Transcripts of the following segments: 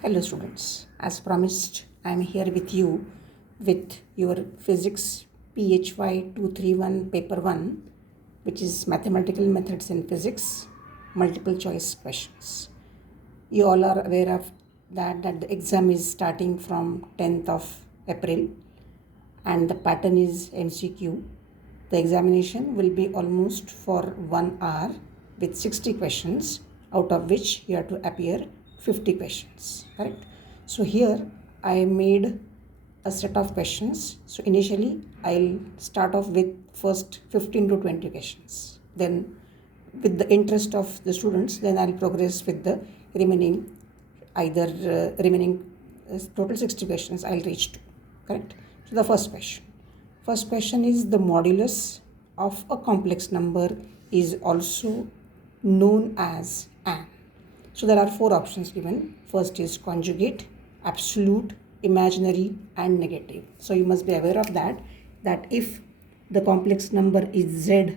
Hello students, as promised I am here with you with your physics PHY 231 paper 1, which is mathematical methods in physics, multiple choice questions. You all are aware of that the exam is starting from 10th of April and the pattern is MCQ. The examination will be almost for 1 hour with 60 questions, out of which you have to appear 50 questions, correct? So here I made a set of questions. So initially I'll start off with first 15 to 20 questions. Then with the interest of the students, then I'll progress with the remaining total 60 questions I'll reach to, correct? So the first question is the modulus of a complex number is also known as an. So there are four options given. First is conjugate, absolute, imaginary and negative. So you must be aware of that if the complex number is z,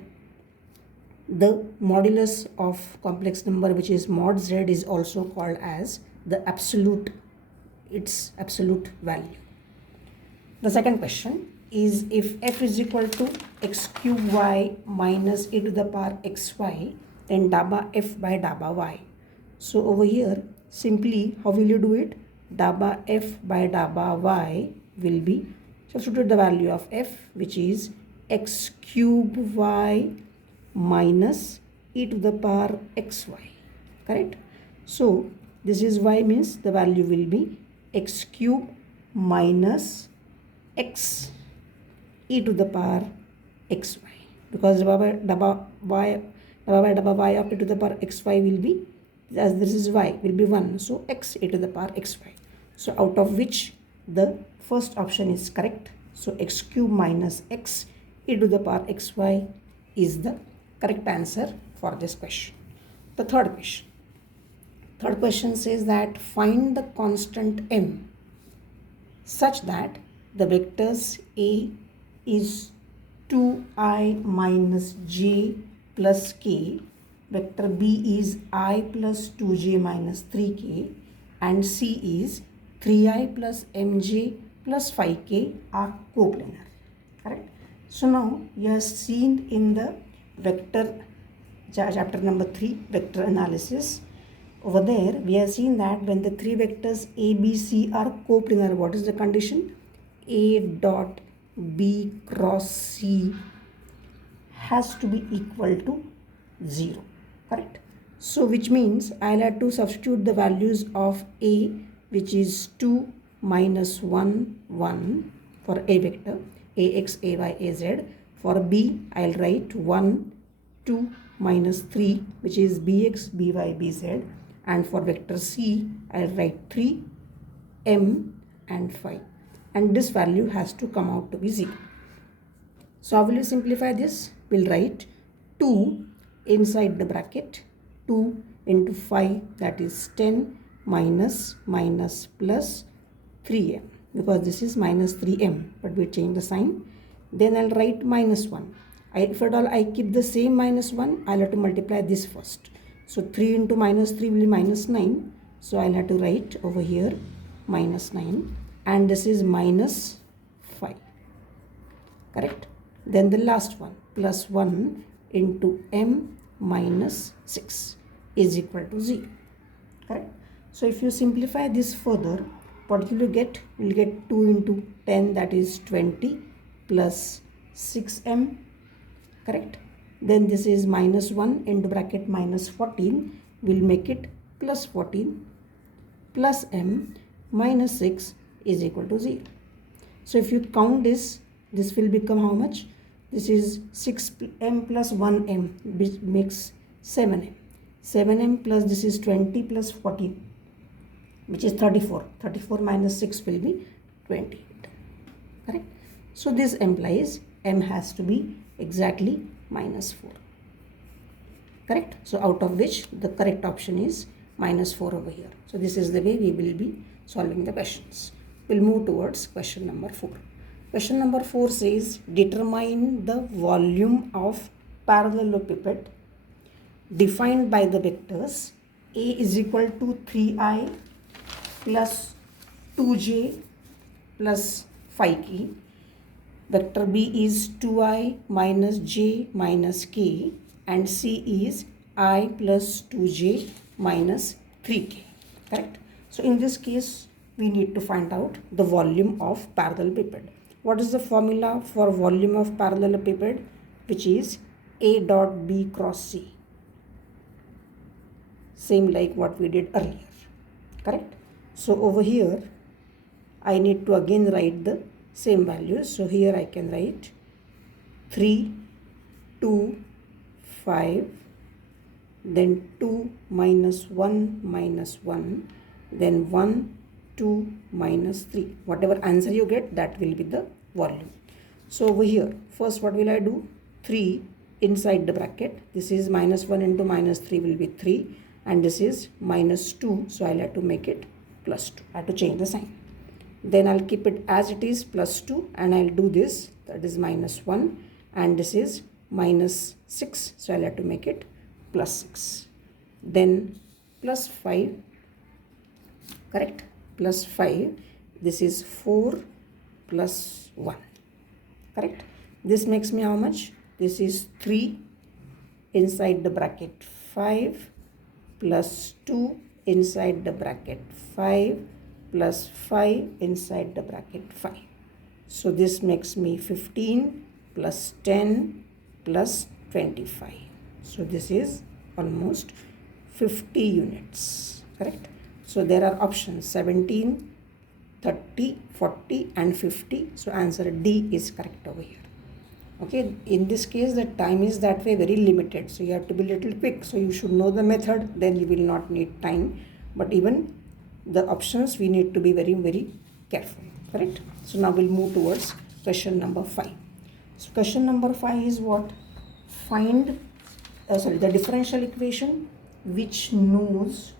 the modulus of complex number, which is mod z, is also called as the absolute, its absolute value. The second question is if f is equal to x cube y minus e to the power xy, then dabba f by dabba y. So over here, simply how will you do it? Dabba f by dabba y will be, substitute the value of f, which is x cube y minus e to the power xy, correct? So this is y, means the value will be x cube minus x e to the power xy, because dabba y of e to the power xy will be, as this is y, will be 1, so x e to the power xy. So out of which the first option is correct. So x cube minus x e to the power xy is the correct answer for this question. The third question says that find the constant m such that the vectors a is 2i minus j plus k, vector b is I plus 2j minus 3k, and c is 3i plus mj plus 5k are coplanar, correct? So now you have seen in the vector chapter number 3, vector analysis, over there we have seen that when the three vectors a, b, c are coplanar, what is the condition? A dot b cross c has to be equal to 0, correct? So which means I'll have to substitute the values of a, which is 2 minus 1 1 for a vector, ax, ay, az. For b I'll write 1 2 minus 3, which is bx, by, bz. And for vector c I'll write 3 m and 5, and this value has to come out to be 0. So how will you simplify this? We'll write 2 inside the bracket, 2 into 5, that is 10 minus plus 3m, because this is minus 3m, but we change the sign. Then I'll write minus 1. If at all I keep the same minus 1, I'll have to multiply this first. So 3 into minus 3 will be minus 9. So I'll have to write over here minus 9, and this is minus 5, correct? Then the last one, plus 1 into m minus 6 is equal to 0, correct? So if you simplify this further, what will you get? We'll get 2 into 10, that is 20, plus 6m, correct? Then this is minus 1 into bracket minus 14, will make it plus 14, plus m minus 6 is equal to 0. So if you count this will become how much? This is 6m plus 1m, which makes 7m. 7m plus this is 20 plus 14, which is 34. 34 minus 6 will be 28, correct? So this implies m has to be exactly minus 4, correct? So out of which the correct option is minus 4 over here. So this is the way we will be solving the questions. We'll move towards question number 4. Question number 4 says determine the volume of parallelepiped defined by the vectors a is equal to 3i plus 2j plus 5k. Vector B is 2i minus j minus k, and C is I plus 2j minus 3k. Correct? So in this case, we need to find out the volume of parallelepiped. What is the formula for volume of parallelepiped? Which is A dot B cross C. Same like what we did earlier. Correct? So over here, I need to again write the same values. So here I can write 3, 2, 5, then 2 minus 1, then 1, 2 minus 3. Whatever answer you get, that will be the volume. So over here, first what will I do? 3 inside the bracket. This is minus 1 into minus 3 will be 3, and this is minus 2. So I'll have to make it plus 2. I have to change the sign. Then I'll keep it as it is, plus 2, and I'll do this, that is minus 1, and this is minus 6, so I'll have to make it plus 6. Then plus 5, correct, plus 5, this is 4 plus 1, correct. This makes me how much? This is 3 inside the bracket 5 plus 2 inside the bracket 5 plus 5 inside the bracket 5. So this makes me 15 plus 10 plus 25. So this is almost 50 units, correct? So there are options 17, 30, 40 and 50. So answer D is correct over here. Okay, in this case the time is that way very limited. So you have to be little quick. So you should know the method, then you will not need time. But even the options we need to be very, very careful, correct? So now we'll move towards question number 5. So question number 5 is what? Find the differential equation which knows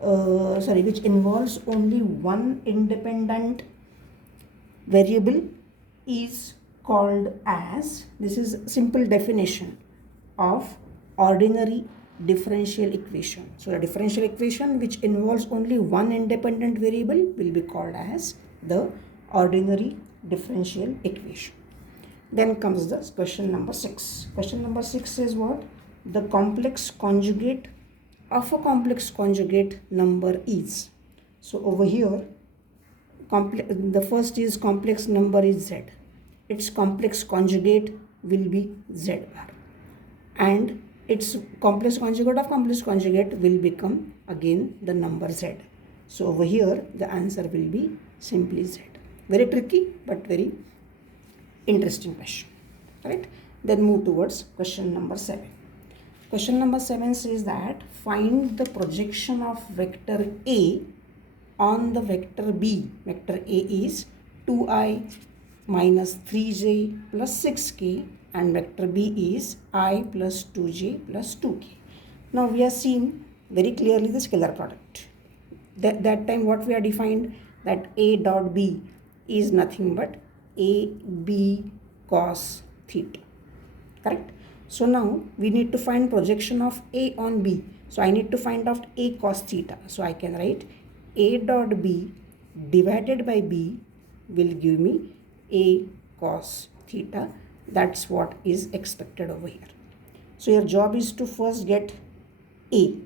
which involves only one independent variable is called as, this is simple definition of ordinary differential equation. So the differential equation which involves only one independent variable will be called as the ordinary differential equation. Then comes the question number 6. Question number 6 is what? The complex conjugate of a complex conjugate number is. So over here, the first is complex number is z. Its complex conjugate will be z bar, and its complex conjugate of complex conjugate will become again the number z. So over here the answer will be simply z. Very tricky but very interesting question, right? Then move towards question number 7. Question number 7 says that find the projection of vector A on the vector B. Vector A is 2i minus 3j plus 6k, and vector B is I plus 2j plus 2k. Now we are seeing very clearly the scalar product. That time what we are defined, that A dot B is nothing but AB cos theta, correct? So now we need to find projection of A on B. So I need to find out A cos theta. So I can write A dot B divided by B will give me A cos theta. That's what is expected over here. So your job is to first get A,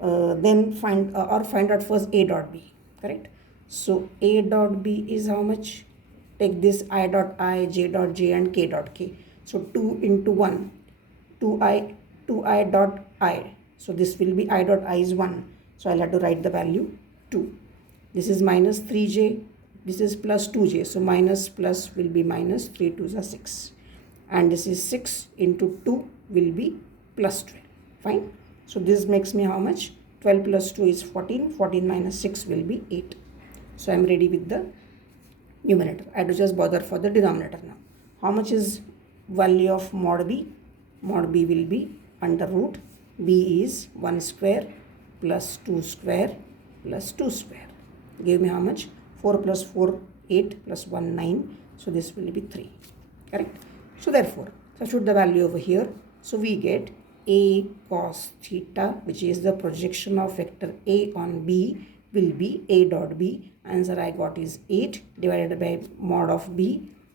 then find out first A dot B, correct? So A dot B is how much? Take this I dot I, J dot J and K dot K. So 2 into 1, 2I dot I. So this will be I dot I is 1. So I'll have to write the value 2. This is minus 3j. This is plus 2j. So minus plus will be minus, 3 2s are 6. And this is 6 into 2 will be plus 12. Fine. So this makes me how much? 12 plus 2 is 14. 14 minus 6 will be 8. So I'm ready with the numerator. I have to just bother for the denominator now. How much is value of mod B? Mod B will be under root. B is 1 square plus 2 square plus 2 square. Give me how much? 4 plus 4, 8 plus 1, 9. So this will be 3. Correct? So therefore, substitute the value over here. So we get A cos theta, which is the projection of vector A on B, will be a dot b. Answer I got is 8 divided by mod of b,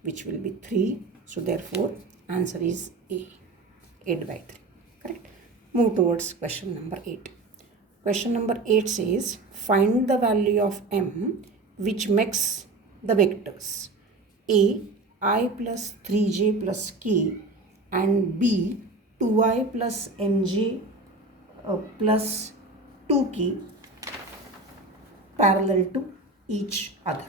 which will be 3. So therefore answer is A, 8 by 3. Correct. Move towards question number 8. Question number 8 says find the value of m which makes the vectors A I plus 3j plus k and B 2i plus mj plus 2k parallel to each other.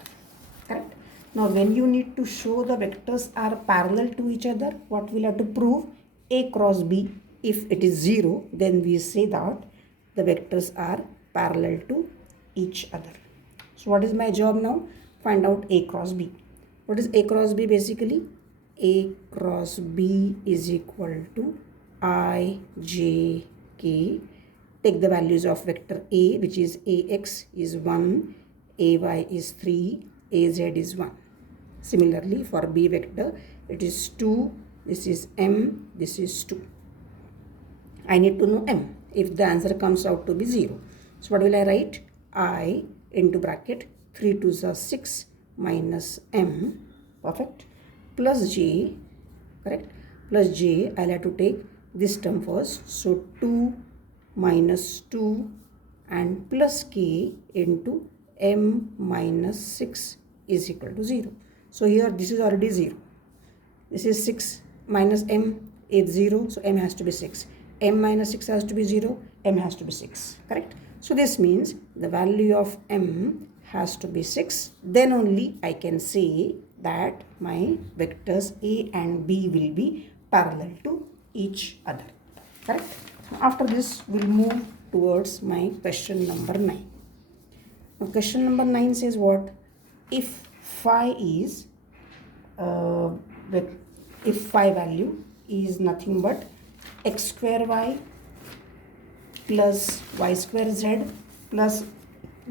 Correct. Now when you need to show the vectors are parallel to each other, what we'll have to prove? A cross B. If it is 0, then we say that the vectors are parallel to each other. So what is my job now? Find out A cross B. What is A cross B basically? A cross B is equal to I, J, K. Take the values of vector A, which is Ax is 1, Ay is 3, Az is 1. Similarly, for B vector, it is 2, this is m, this is 2. I need to know m if the answer comes out to be 0. So what will I write? I into bracket 3 2s are 6 minus m, perfect, plus j, correct, plus j. I'll have to take this term first. So 2 minus 2 and plus k into m minus 6 is equal to 0. So here this is already 0. This is 6 minus m is 0. So m has to be 6. M minus 6 has to be 0. M has to be 6. Correct. So this means the value of m has to be 6. Then only I can say that my vectors A and B will be parallel to each other. Correct. After this, we'll move towards my question number 9. Now, question number 9 says what? If phi is, if phi value is nothing but x square y plus y square z plus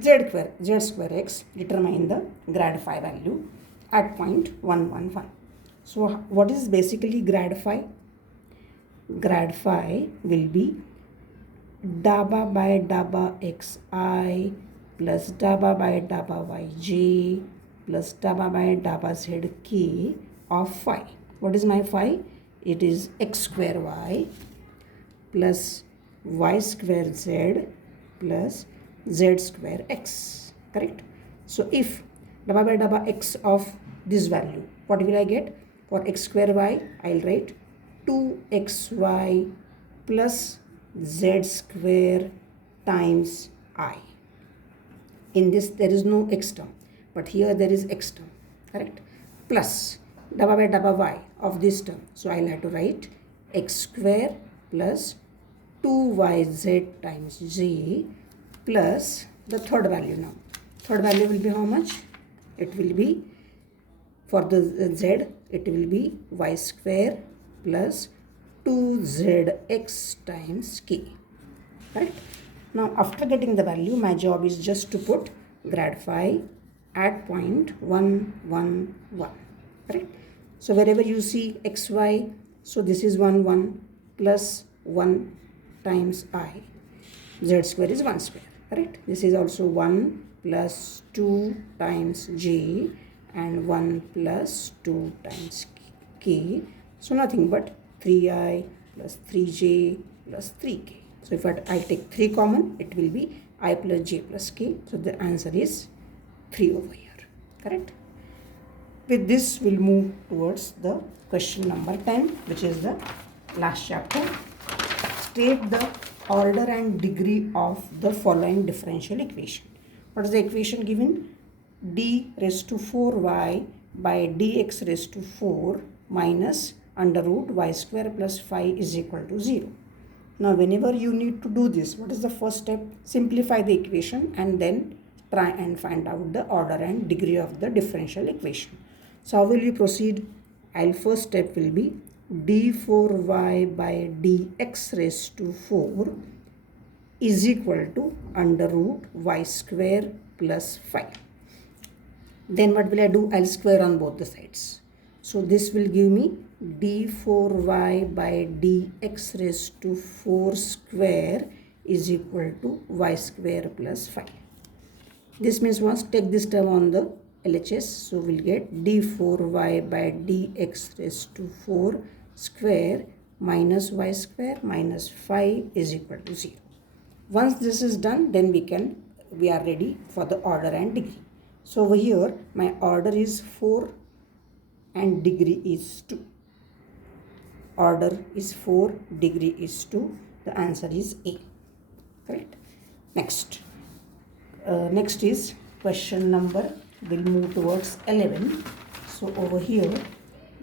z square x, determine the grad phi value at point 1, 1, 1. So what is basically grad phi? Grad phi will be dabba by dabba xi plus dabba by dabba yj plus dabba by dabba zk of phi. What is my phi? It is x square y plus y square z plus z square x. Correct? So if dabba by dabba x of this value, what will I get? For x square y, I'll write 2xy plus z square times I. In this there is no x term, but here there is x term. Correct? Plus dabba by dabba y of this term. So I'll have to write x square plus 2yz times z plus the third value now. Third value will be how much? It will be, for the z, it will be y square plus 2zx times k. Correct? Now after getting the value, my job is just to put grad phi at point 1, 1, 1. Correct? So wherever you see xy, so this is 1, 1 plus 1 times I. Z square is 1 square. Correct? This is also 1 plus 2 times j and 1 plus 2 times k. So nothing but 3i plus 3j plus 3k. So if I take 3 common, it will be I plus j plus k. So the answer is 3 over here. Correct? With this, we'll move towards the question number 10, which is the last chapter. State the order and degree of the following differential equation. What is the equation given? D raised to 4y by dx raised to 4 minus under root y square plus phi is equal to 0. Now whenever you need to do this, what is the first step? Simplify the equation and then try and find out the order and degree of the differential equation. So how will you proceed? First step will be d4y by dx raised to 4 is equal to under root y square plus phi. Then what will I do? I'll square on both the sides. So this will give me d4y by dx raised to 4 square is equal to y square plus phi. This means once take this term on the LHS, so we'll get d4y by dx raised to 4 square minus y square minus 5 is equal to 0. Once this is done, then we are ready for the order and degree. So over here my order is 4 and degree is 2. Order is 4, degree is 2. The answer is A. Correct. Next is question number, we'll move towards 11. So over here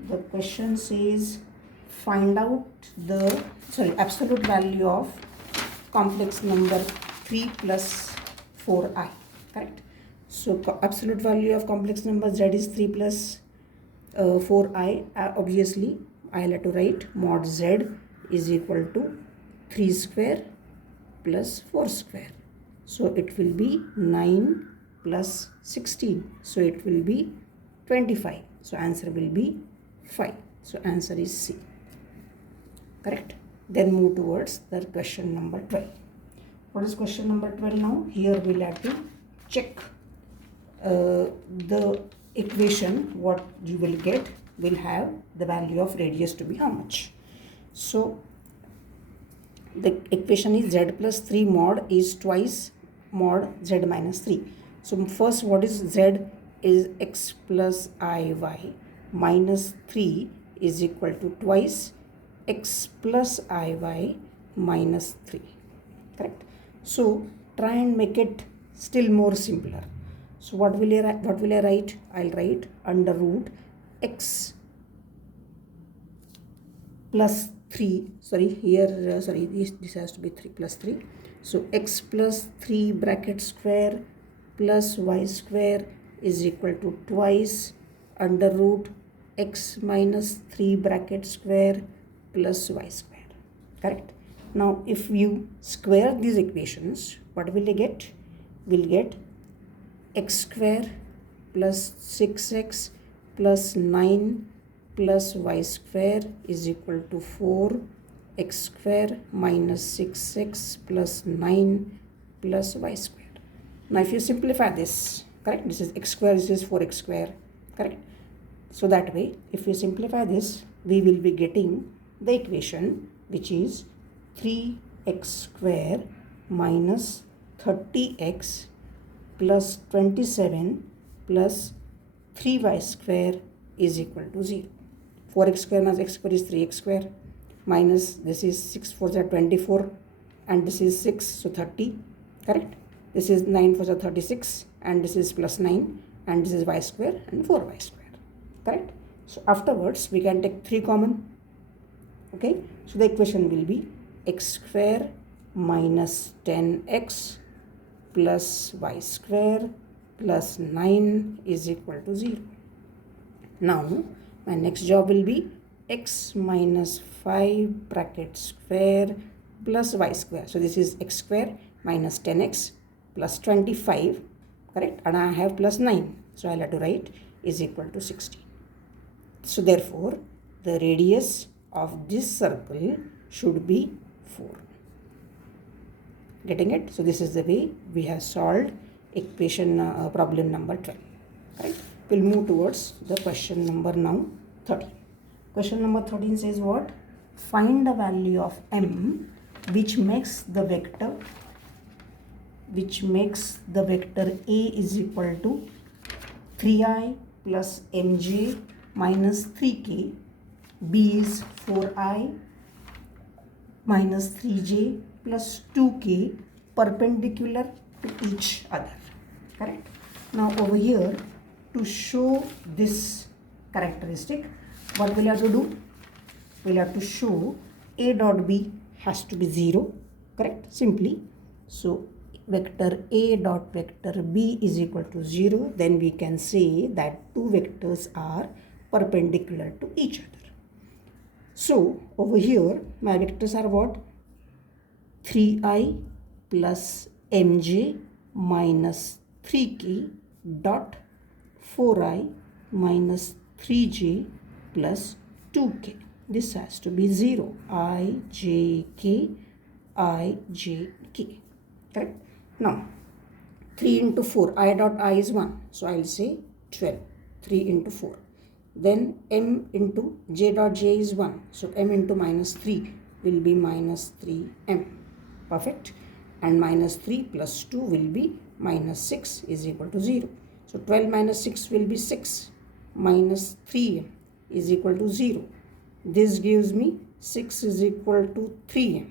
the question says find out the absolute value of complex number 3 plus 4i. Correct. So absolute value of complex number z is 3 plus 4i. Obviously I'll have to write mod z is equal to 3 square plus 4 square. So it will be 9 plus 16. So it will be 25. So answer will be 5. So answer is C. Correct. Then move towards the question number 12. What is question number 12 now? Here we'll have to check the equation. What you will get will have the value of radius to be how much. So the equation is z plus 3 mod is twice mod z minus 3. So first, what is z is x plus iy minus 3 is equal to twice x plus iy minus 3. Correct. So try and make it still more simpler. So what will I write? I'll write under root x plus 3, this has to be 3 plus 3. So x plus 3 bracket square plus y square is equal to twice under root x minus 3 bracket square plus y square. Correct. Now if you square these equations, what will you get? We'll get x square plus 6x plus 9 plus y square is equal to 4 x square minus 6x plus 9 plus y square. Now if you simplify this, correct, this is x square, this is 4x square, correct. So that way if you simplify this, we will be getting the equation which is 3x square minus 30x plus 27 plus 3y square is equal to 0. 4x square minus x square is 3x square minus this is 6 4 are 24 and this is 6, so 30. Correct. This is 9 4 are 36 and this is plus 9 and this is y square and 4y square. Correct. So afterwards we can take 3 common. Okay. So the equation will be x square minus 10x plus y square plus 9 is equal to 0. Now my next job will be x minus 5 bracket square plus y square. So this is x square minus 10x plus 25, correct, and I have plus 9. So I'll have to write is equal to 16. So therefore the radius of this circle should be 4. Getting it? So this is the way we have solved equation problem number 12. Right? We'll move towards the question number now 13. Question number 13 says what? Find the value of m which makes the vector A is equal to 3i plus mj minus 3k, b is 4i minus 3j plus 2k perpendicular to each other. Correct. Now over here, to show this characteristic, what we'll have to do? We'll have to show a dot b has to be 0. Correct. Simply. So vector a dot vector b is equal to 0. Then we can say that two vectors are perpendicular to each other. So over here my vectors are what? 3i plus mj minus 3k dot 4i minus 3j plus 2k. This has to be 0. I, j, k, I, j, k. Correct? Now, 3 into 4, I dot I is 1. So I'll say 12. 3 into 4. Then m into j dot j is 1. So m into minus 3 will be minus 3m. Perfect. And minus 3 plus 2 will be minus 6 is equal to 0. So 12 minus 6 will be 6. Minus 3m is equal to 0. This gives me 6 is equal to 3m,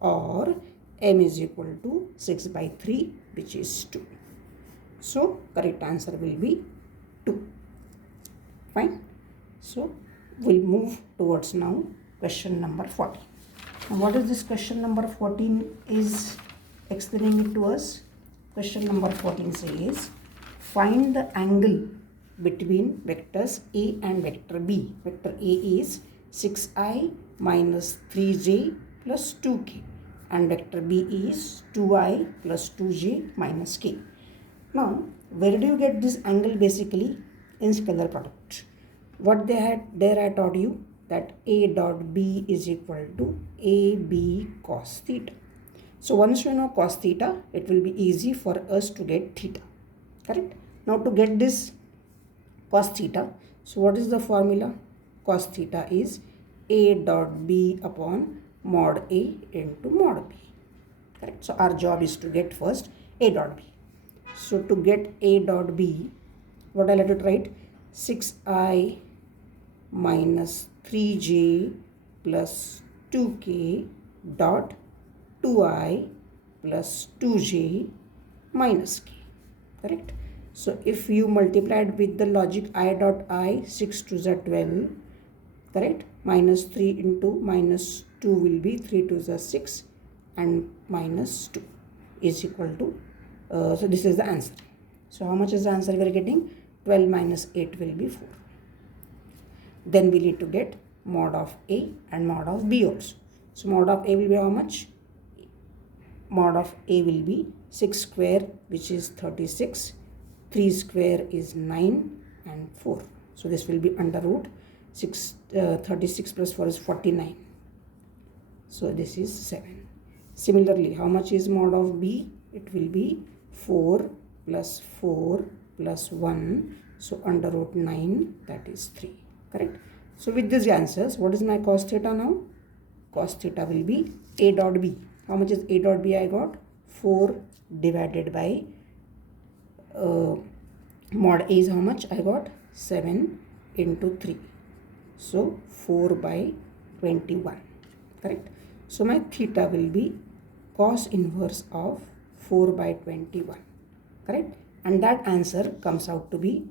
or m is equal to 6 by 3, which is 2. So correct answer will be 2. Fine. So we'll move towards now question number 14. Now what is this question number 14 is explaining it to us? Question number 14 says, find the angle between vectors A and vector B. Vector A is 6i minus 3j plus 2k, and vector B is 2i plus 2j minus k. Now, where do you get this angle? Basically in scalar product. What there I taught you that A dot B is equal to AB cos theta. So once you know cos theta, it will be easy for us to get theta. Correct? Now to get this cos theta, so what is the formula? Cos theta is A dot B upon mod A into mod B. Correct? So our job is to get first A dot B. So to get A dot B, what I'll have to write? 6i minus 3j plus 2k dot 2i plus 2j minus k. Correct? So if you multiplied with the logic I dot I, 6 to the 12, correct? Minus 3 into minus 2 will be 3 to the 6, and minus 2 is equal to, so this is the answer. So how much is the answer we are getting? 12 minus 8 will be 4. Then we need to get mod of A and mod of B also. So mod of A will be how much? Mod of A will be 6 square, which is 36. 3 square is 9, and 4. So this will be under root 36 plus 4 is 49. So this is 7. Similarly, how much is mod of B? It will be 4 plus 4 plus 1. So under root 9, that is 3. Correct? So with these answers, what is my cos theta now? Cos theta will be A dot B. How much is A dot B I got? 4 divided by mod A is how much? I got 7 into 3. So 4 by 21. Correct? So my theta will be cos inverse of 4 by 21. Correct? And that answer comes out to be,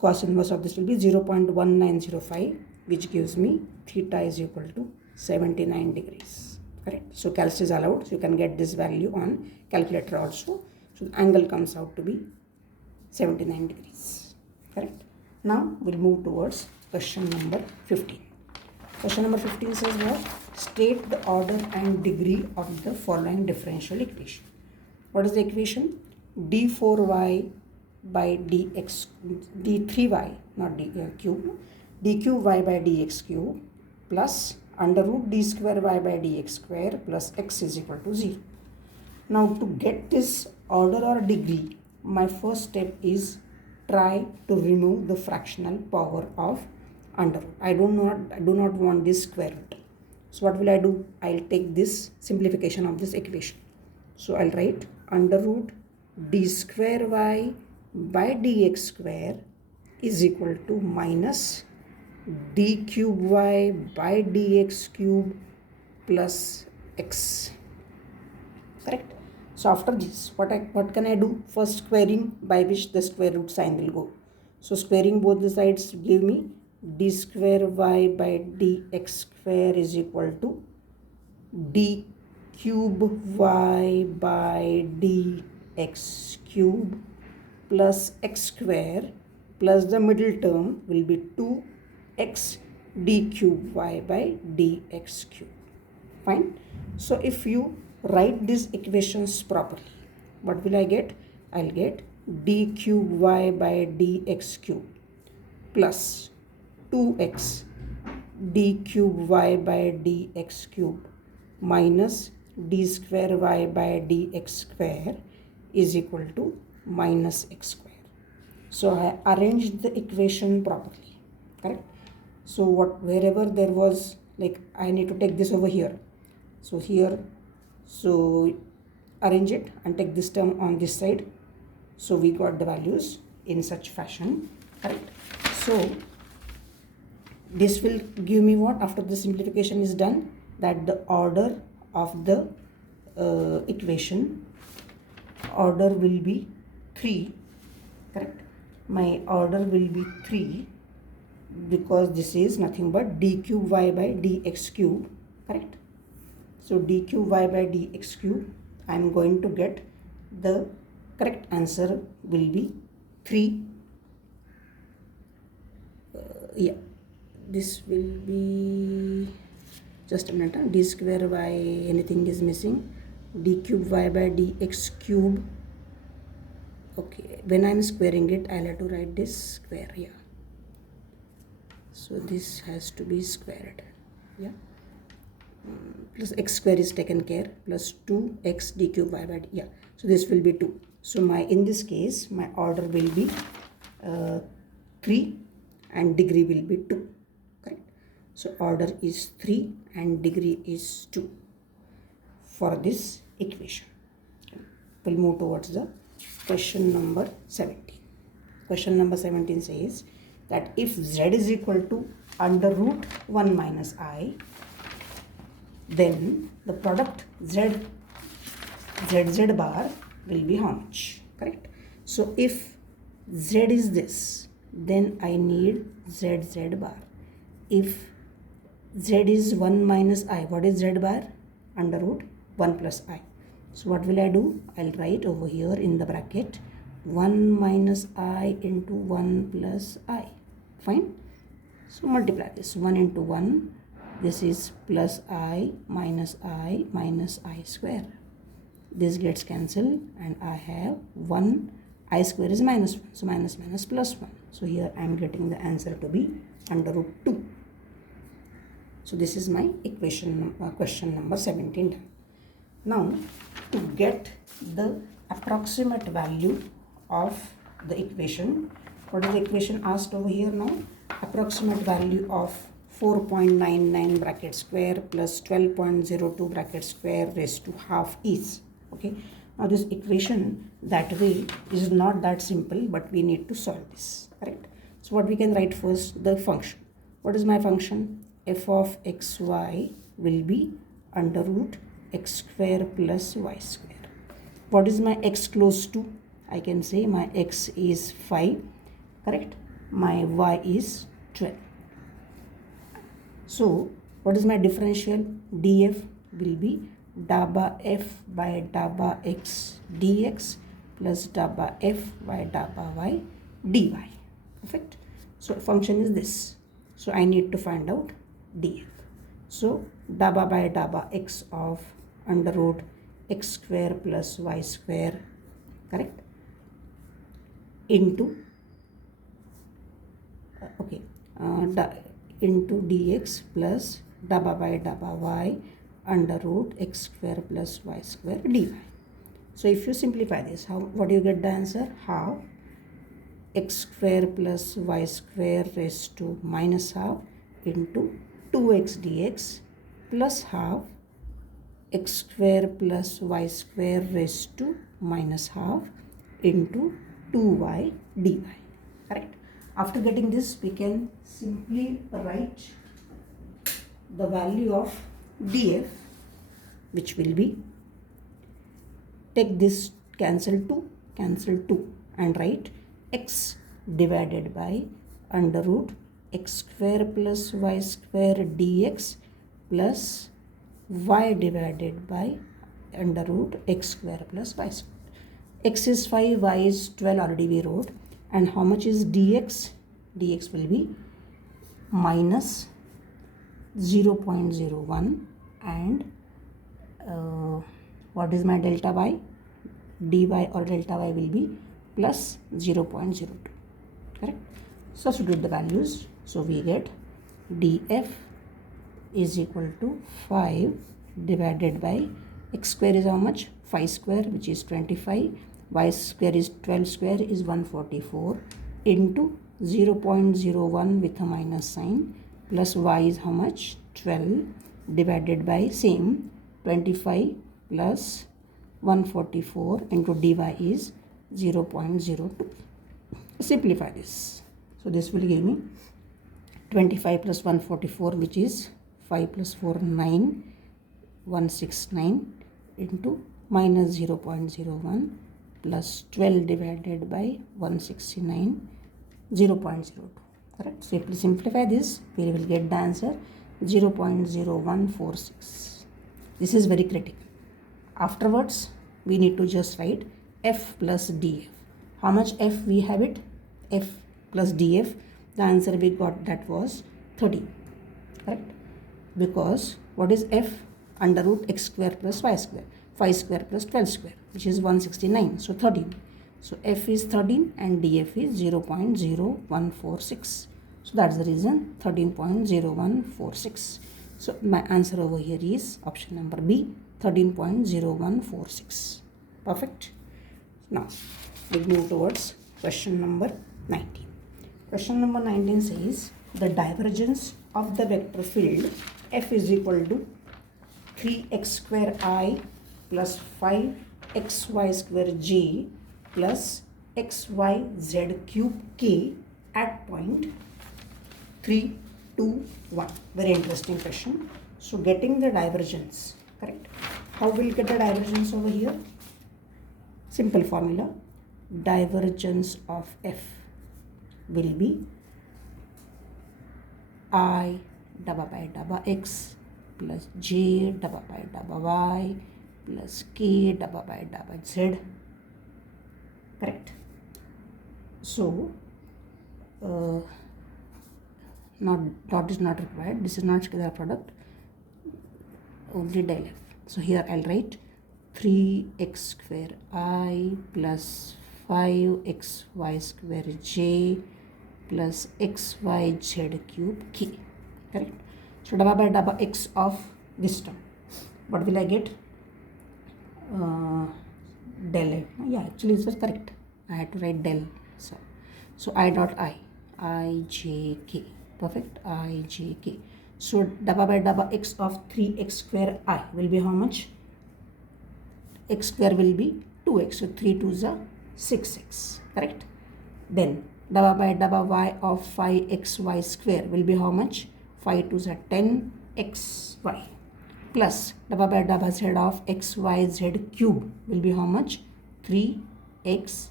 cos inverse of this will be 0.1905, which gives me theta is equal to 79 degrees. Correct? So calc is allowed. So you can get this value on calculator also. So the angle comes out to be 79 degrees. Correct? Now we'll move towards question number 15. Question number 15 says what? State the order and degree of the following differential equation. What is the equation? d4y by dx, d3y, not d cube, dqy by dx cube plus under root d square y by dx square plus x is equal to 0. Now to get this order or degree, my first step is try to remove the fractional power of under root. I do not want this square root. So what will I do? I'll take this simplification of this equation. So I'll write under root d square y by dx square is equal to minus d cube y by dx cube plus x. Correct? So after this, what can I do? First squaring, by which the square root sign will go. So squaring both the sides give me d square y by dx square is equal to d cube y by dx cube plus x square plus the middle term will be 2x d cube y by dx cube. Fine. So if you write these equations properly, what will I get? I'll get d cube y by dx cube plus 2x d cube y by dx cube minus d square y by dx square is equal to minus x square. So I arranged the equation properly, correct? So wherever there was, like, I need to take this over here. So here, so arrange it and take this term on this side. So we got the values in such fashion, correct? So this will give me what, after the simplification is done, that the order of the equation order will be 3, correct? My order will be 3 because this is nothing but d cube y by dx cube, correct? So d cube y by dx cube, I am going to get the correct answer will be 3. Yeah, this will be, just a minute, d square y, anything is missing, d cube y by dx cube. Okay, when I'm squaring it, I'll have to write this square here. So this has to be squared, yeah. Plus x square is taken care, plus 2x d cube y by d, yeah. So this will be 2. So in this case, my order will be 3 and degree will be 2, correct? So order is 3 and degree is 2 for this equation. We'll move towards the question number 17. Question number 17 says that if z is equal to under root 1 minus I, then the product z bar will be how much, correct? So if z is this, then I need z bar. If z is 1 minus I, what is z bar? Under root 1 plus I. So what will I do? I'll write over here in the bracket 1 minus I into 1 plus I. Fine. So multiply this 1 into 1. This is plus I minus I square. This gets cancelled and I have 1. I square is minus 1. So minus plus 1. So here I am getting the answer to be under root 2. So this is my equation, question number 17 done. Now to get the approximate value of the equation, what is the equation asked over here now? Approximate value of 4.99 bracket square plus 12.02 bracket square raised to half is, okay? Now this equation that way is not that simple, but we need to solve this, correct? So what we can write first, the function. What is my function? F of xy will be under root x square plus y square. What is my x close to? I can say my x is 5, correct? My y is 12. So what is my differential? df will be dabba f by dabba x dx plus dabba f by dabba y dy. Perfect. So function is this. So I need to find out df. So dabba by dabba x of under root x square plus y square, correct, into into dx plus dabba by dabba y under root x square plus y square dy. So if you simplify this, what do you get the answer? Half x square plus y square raised to minus half into 2x dx plus half x square plus y square raised to minus half into 2y dy, correct? After getting this, we can simply write the value of df, which will be, take this, cancel 2 and write x divided by under root x square plus y square dx plus y divided by under root x square plus y square. X is 5, y is 12, already we wrote. And how much is dx? Dx will be minus 0.01 and what is my delta y? dy or delta y will be plus 0.02, correct? Substitute the values. So we get df is equal to 5 divided by x square is how much? 5 square, which is 25, y square is 12 square is 144 into 0.01 with a minus sign plus y is how much? 12 divided by same 25 plus 144 into dy is 0.02. Simplify this. So this will give me 25 plus 144, which is 5 plus 4 9 169 into minus 0.01 plus 12 divided by 169 0.02. Correct. So if we simplify this, we will get the answer 0.0146. This is very critical. Afterwards, we need to just write f plus df. How much f we have it? F plus df. The answer we got, that was 30. Correct. Because what is f? Under root x square plus y square. 5 square plus 12 square, which is 169. So 13. So f is 13 and df is 0.0146. So that's the reason 13.0146. So my answer over here is option number B, 13.0146. Perfect. Now we move towards question number 19. Question number 19 says the divergence of the vector field f is equal to 3x square I plus 5xy square j plus xyz cube k at point 3, 2, 1. Very interesting question. So getting the divergence, correct? How will get the divergence over here? Simple formula. Divergence of f will be I double by double x plus j double by double y plus k double by double z. Correct. So dot is not required. This is not scalar product, only del f. So here I'll write 3x square I plus 5xy square j plus xyz cube k. Correct. So double by double x of this term. What will I get? Del f. Yeah, actually it was correct. I had to write del. So I dot I j k. Perfect. I j k. So double by double x of 3x square I will be how much? X square will be 2x. So 3 2s are 6x. Correct. Then double by double y of 5xy square will be how much? 5 2s are 10xy. Plus double by double z of xyz cube will be how much? 3xyz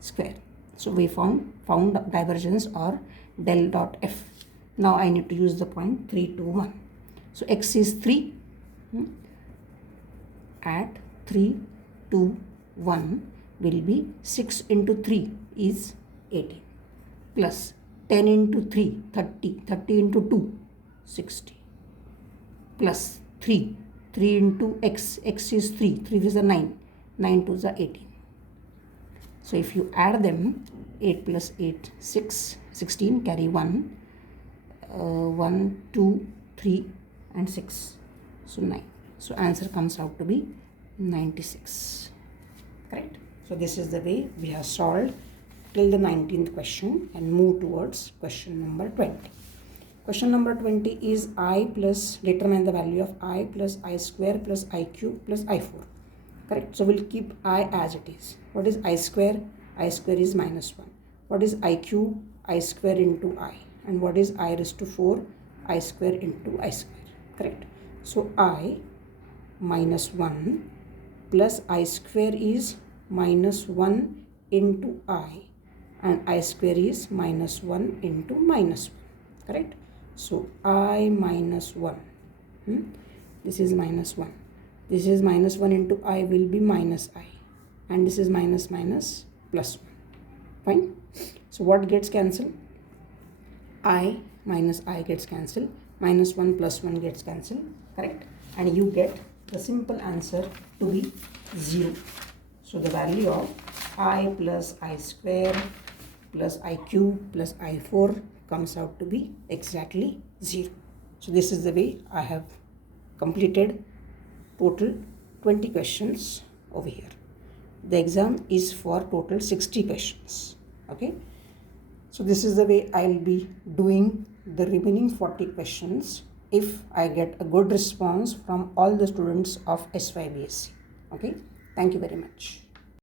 square. So we found divergence or del dot f. Now I need to use the point 3 2 1. So x is 3. At 3 2 1 will be 6 into 3 is 18 plus 10 into 3 30 30 into 2 60 plus 3 into x is 3 is a 9 2s are 18. So if you add them, 8 plus 8 6 16, carry 1 1 2 3 and 6, so 9. So answer comes out to be 96. Correct. So this is the way we have solved till the 19th question and move towards question number 20. Question number 20 is I plus, determine the value of I plus I square plus I cube plus I4. Correct. So we'll keep I as it is. What is I square? I square is minus 1. What is I cube? I square into I. And what is I raised to 4? I square into I square. Correct. So I minus 1 plus I square is minus 1 into I, and I square is minus 1 into minus 1. Correct. So I minus 1. This is minus 1. This is minus 1 into I will be minus I, and this is minus minus plus 1. Fine. So what gets cancelled? I minus I gets cancelled. Minus 1 plus 1 gets cancelled. Correct. And you get the simple answer to be 0. So the value of I plus I square plus I cube plus I4 comes out to be exactly 0. So this is the way I have completed total 20 questions over here. The exam is for total 60 questions. Okay. So this is the way I'll be doing the remaining 40 questions if I get a good response from all the students of S5 BSc. Okay. Thank you very much.